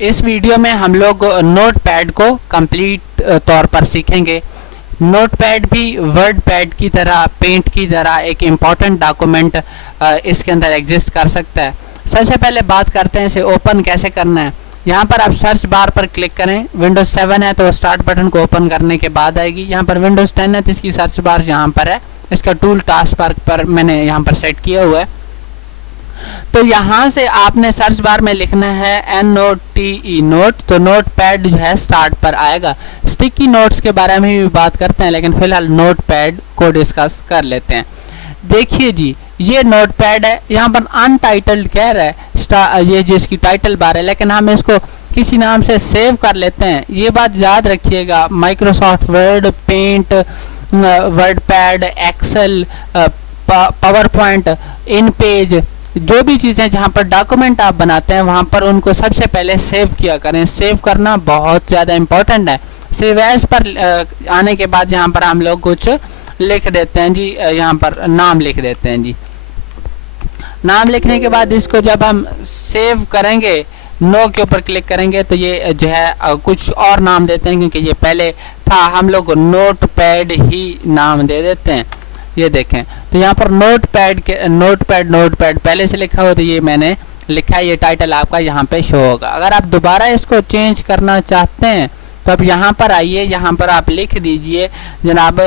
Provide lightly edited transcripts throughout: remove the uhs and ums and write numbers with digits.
इस वीडियो में हम लोग नोटपैड को कंप्लीट तौर पर सीखेंगे। नोटपैड भी वर्डपैड की तरह, पेंट की तरह एक इम्पॉर्टेंट डॉक्यूमेंट इसके अंदर एग्जिस्ट कर सकता है। सबसे पहले बात करते हैं इसे ओपन कैसे करना है। यहाँ पर आप सर्च बार पर क्लिक करें। विंडोज 7 है तो स्टार्ट बटन को ओपन करने के बाद आएगी। यहाँ पर विंडोज 10 है तो इसकी सर्च बार यहाँ पर है, इसका टूल टास्क बार पर मैंने यहाँ पर सेट किया हुआ है। तो यहाँ से आपने सर्च बार में लिखना है NOTE नोट, तो नोटपैड जो है स्टार्ट पर आएगा। स्टिकी नोट्स के बारे में भी बात करते हैं, लेकिन फिलहाल नोटपैड को डिस्कस कर लेते हैं। देखिए जी, ये नोटपैड है, यहाँ पर अनटाइटल्ड कह रहा है, ये जिसकी टाइटल बार है, लेकिन हम इसको किसी नाम से सेव कर लेते हैं। ये बात याद रखिएगा, Microsoft Word, Paint, WordPad, Excel, PowerPoint, InPage, जो भी चीज़ें जहाँ पर डॉक्यूमेंट आप बनाते हैं वहाँ पर उनको सबसे पहले सेव किया करें। सेव करना बहुत ज़्यादा इम्पोर्टेंट है। सेव एज पर आने के बाद यहाँ पर हम लोग कुछ लिख देते हैं जी, यहाँ पर नाम लिख देते हैं जी। नाम लिखने के बाद इसको जब हम सेव करेंगे, नो के ऊपर क्लिक करेंगे तो ये जो है कुछ और नाम देते हैं, क्योंकि ये पहले था, हम लोग नोटपैड ही नाम दे देते हैं। ये देखें तो यहाँ पर नोटपैड पहले से लिखा हो, तो ये मैंने लिखा है, ये टाइटल आपका यहाँ पे शो होगा। अगर आप दोबारा इसको चेंज करना चाहते हैं तो अब यहाँ पर आइए, यहाँ पर आप लिख दीजिए जनाब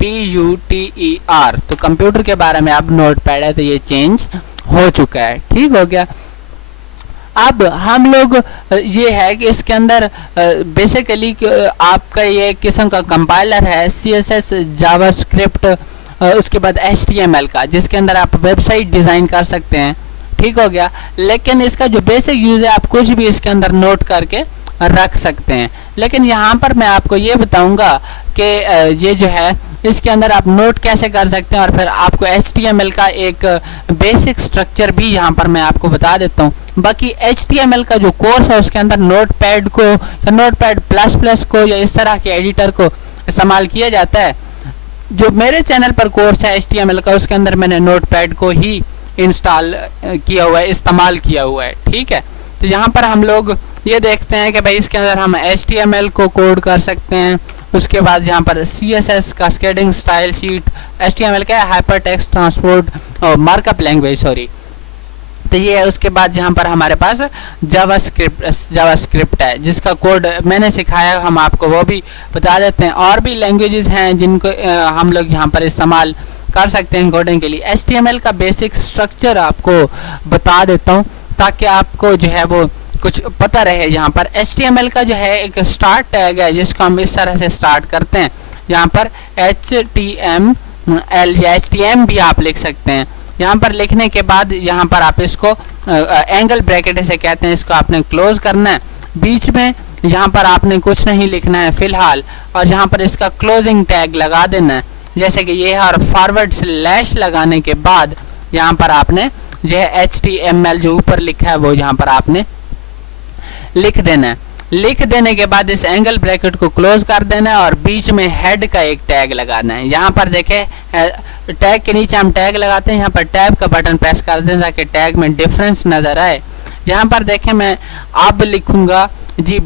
COMPUTER, तो कंप्यूटर के बारे में अब नोटपैड है तो ये चेंज हो चुका है। ठीक हो गया। अब हम लोग ये है कि इसके अंदर बेसिकली आपका ये किस्म का कंपाइलर है CSS, जावास्क्रिप्ट, उसके बाद HTML का, जिसके अंदर आप वेबसाइट डिज़ाइन कर सकते हैं। ठीक हो गया। लेकिन इसका जो बेसिक यूज़ है, आप कुछ भी इसके अंदर नोट करके रख सकते हैं। लेकिन यहाँ पर मैं आपको ये बताऊँगा कि ये जो है इसके अंदर आप नोट कैसे कर सकते हैं, और फिर आपको HTML का एक बेसिक स्ट्रक्चर भी यहाँ पर मैं आपको बता देता हूँ। बाकी HTML का जो कोर्स है उसके अंदर नोटपैड को या नोटपैड प्लस प्लस को या इस तरह के एडिटर को इस्तेमाल किया जाता है। जो मेरे चैनल पर कोर्स है HTML का, उसके अंदर मैंने नोटपैड को ही इंस्टॉल किया हुआ है, इस्तेमाल किया हुआ है। ठीक है। तो यहाँ पर हम लोग ये देखते हैं कि भाई इसके अंदर हम HTML को कोड कर सकते हैं। उसके बाद यहाँ पर CSS का स्केडिंग स्टाइल शीट, HTML का हाइपर टेक्स्ट ट्रांसपोर्ट और मार्कअप लैंग्वेज, सॉरी, तो ये है। उसके बाद यहाँ पर हमारे पास जावास्क्रिप्ट है, जिसका कोड मैंने सिखाया, हम आपको वो भी बता देते हैं। और भी लैंग्वेजेस हैं जिनको हम लोग यहाँ पर इस्तेमाल कर सकते हैं कोडिंग के लिए। HTML का बेसिक स्ट्रक्चर आपको बता देता हूँ ताकि आपको जो है वो कुछ पता रहे। यहाँ पर HTML का जो है एक स्टार्ट टैग है, जिसको हम इस तरह से स्टार्ट करते हैं। यहाँ पर HTML या HTM भी आप लिख सकते हैं। यहाँ पर लिखने के बाद यहाँ पर आप इसको एंगल ब्रैकेट से कहते हैं, इसको आपने क्लोज करना है। बीच में यहाँ पर आपने कुछ नहीं लिखना है फिलहाल, और यहाँ पर इसका क्लोजिंग टैग लगा देना है, जैसे कि ये है। और फॉरवर्ड स्लैश लगाने के बाद यहाँ पर आपने जो है HTML जो ऊपर लिखा है वो यहाँ पर आपने लिख देना है। लिख देने के बाद इस एंगल ब्रैकेट को क्लोज कर देना है और बीच में हेड का एक टैग लगाना है। यहाँ पर देखें, टैग के नीचे हम टैग लगाते हैं, यहाँ पर टैब का बटन प्रेस कर दें ताकि टैग में डिफरेंस नज़र आए। यहाँ पर देखें, मैं अब लिखूँगा जी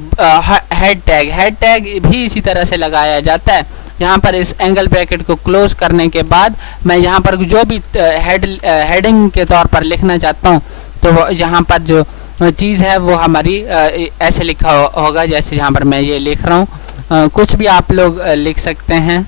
हेड टैग भी इसी तरह से लगाया जाता है। यहाँ पर इस एंगल ब्रैकेट को क्लोज करने के बाद मैं यहाँ पर जो भी हेडिंग के तौर पर लिखना चाहता हूँ, तो यहाँ पर जो चीज़ है वो हमारी ऐसे लिखा होगा, जैसे यहाँ पर मैं ये लिख रहा हूँ। कुछ भी आप लोग लिख सकते हैं।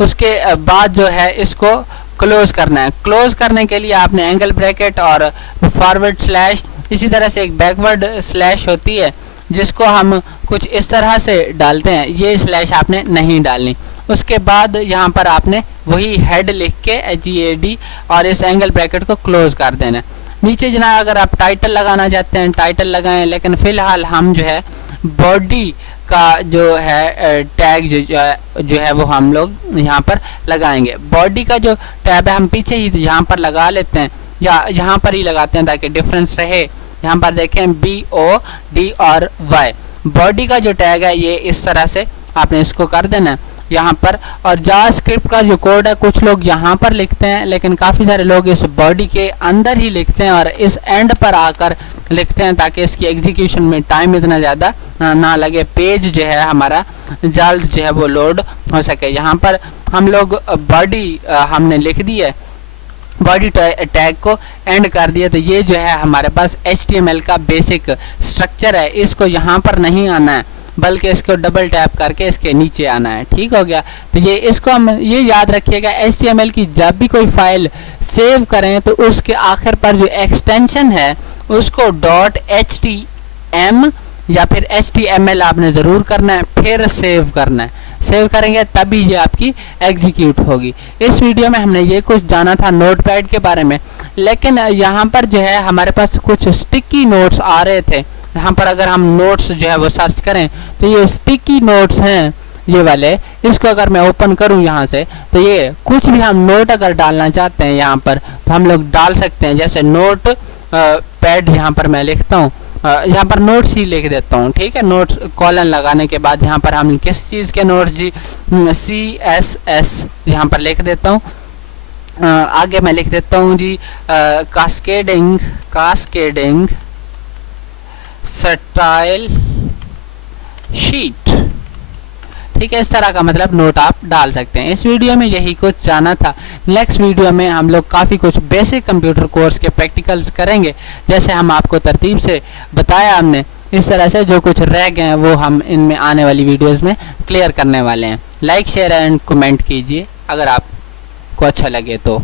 उसके बाद जो है इसको क्लोज करना है। क्लोज करने के लिए आपने एंगल ब्रैकेट और फॉरवर्ड स्लैश, इसी तरह से एक बैकवर्ड स्लैश होती है जिसको हम कुछ इस तरह से डालते हैं, ये स्लैश आपने नहीं डालनी। उसके बाद यहाँ पर आपने वही हेड लिख के HEAD और इस एंगल ब्रैकेट को क्लोज कर देना। नीचे जनाब अगर आप टाइटल लगाना चाहते हैं टाइटल लगाएं, लेकिन फ़िलहाल हम जो है बॉडी का जो है टैग जो है वो हम लोग यहाँ पर लगाएंगे। बॉडी का जो टैब है हम पीछे ही यहाँ पर लगा लेते हैं, या यहाँ पर ही लगाते हैं ताकि डिफरेंस रहे। यहाँ पर देखें BOD और Y, बॉडी का जो टैग है ये इस तरह से आपने इसको कर देना यहाँ पर। और जावास्क्रिप्ट का जो कोड है कुछ लोग यहाँ पर लिखते हैं, लेकिन काफ़ी सारे लोग इस बॉडी के अंदर ही लिखते हैं और इस एंड पर आकर लिखते हैं ताकि इसकी एग्जीक्यूशन में टाइम इतना ज़्यादा ना लगे, पेज जो है हमारा जल्द जो है वो लोड हो सके। यहाँ पर हम लोग बॉडी हमने लिख दी है, बॉडी टैग को एंड कर दिया, तो ये जो है हमारे पास HTML का बेसिक स्ट्रक्चर है। इसको यहाँ पर नहीं आना है बल्कि इसको डबल टैप करके इसके नीचे आना है। ठीक हो गया। तो ये इसको हम ये याद रखिएगा, HTML की जब भी कोई फाइल सेव करें तो उसके आखिर पर जो एक्सटेंशन है उसको .htm या फिर HTML आपने ज़रूर करना है, फिर सेव करना है। सेव करेंगे तभी ये आपकी एग्जीक्यूट होगी। इस वीडियो में हमने ये कुछ जाना था नोटपैड के बारे में, लेकिन यहाँ पर जो है हमारे पास कुछ स्टिकी नोट्स आ रहे थे। यहाँ पर अगर हम नोट्स जो है वो सर्च करें तो ये स्टिकी नोट्स हैं ये वाले। इसको अगर मैं ओपन करूँ यहाँ से तो ये कुछ भी हम नोट अगर डालना चाहते हैं यहाँ पर तो हम लोग डाल सकते हैं। जैसे नोट पैड यहाँ पर मैं लिखता हूँ, यहाँ पर नोट्स ही लिख देता हूँ। ठीक है, नोट्स कॉलन लगाने के बाद यहाँ पर हम किस चीज़ के नोट्स जी CSS यहाँ पर लिख देता हूँ। आगे मैं लिख देता हूँ जी कास्केडिंग स्टाइल शीट। ठीक है, इस तरह का मतलब नोट आप डाल सकते हैं। इस वीडियो में यही कुछ जाना था। नेक्स्ट वीडियो में हम लोग काफ़ी कुछ बेसिक कंप्यूटर कोर्स के प्रैक्टिकल्स करेंगे, जैसे हम आपको तरतीब से बताया हमने। इस तरह से जो कुछ रह गए हैं वो हम इनमें आने वाली वीडियोस में क्लियर करने वाले हैं। लाइक शेयर एंड कमेंट कीजिए अगर आपको अच्छा लगे तो।